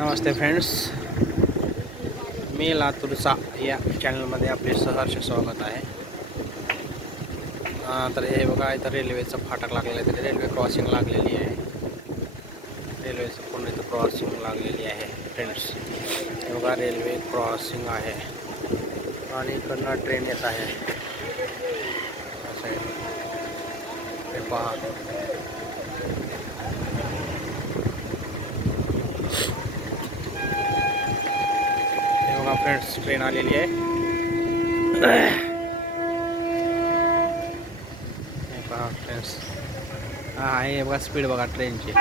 नमस्ते friends. मी लातूरचा या चॅनलमध्ये आपले सहर्ष स्वागत आहे. तर हे बघा इथं रेल्वेचं फाटक लागलेलं आहे. तर रेल्वे क्रॉसिंग लागलेली आहे. रेल्वेचं पूर्ण इथं क्रॉसिंग लागलेली आहे फ्रेंड्स हे बघा रेल्वे क्रॉसिंग आहे. आणि इकडनं ट्रेन येत आहे. असं आहे. हे पहा. बघा फ्रेंड्स ट्रेन आलेली आहे. बघा फ्रेंड्स हा हे बघा स्पीड बघा ट्रेनची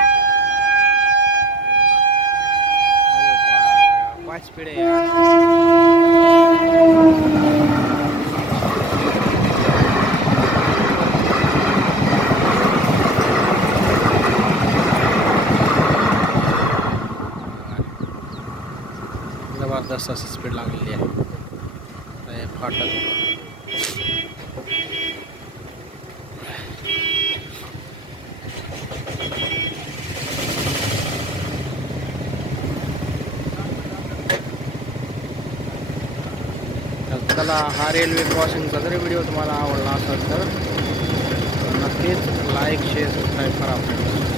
काय स्पीड आहे जबरदस्त अशी स्पीड लागलेली आहे. फाटक तर चला हा रेल्वे क्रॉसिंगचा जरी व्हिडिओ तुम्हाला आवडला असेल तर नक्कीच लाईक शेअर सबस्क्राईब करा फ्रेंड्स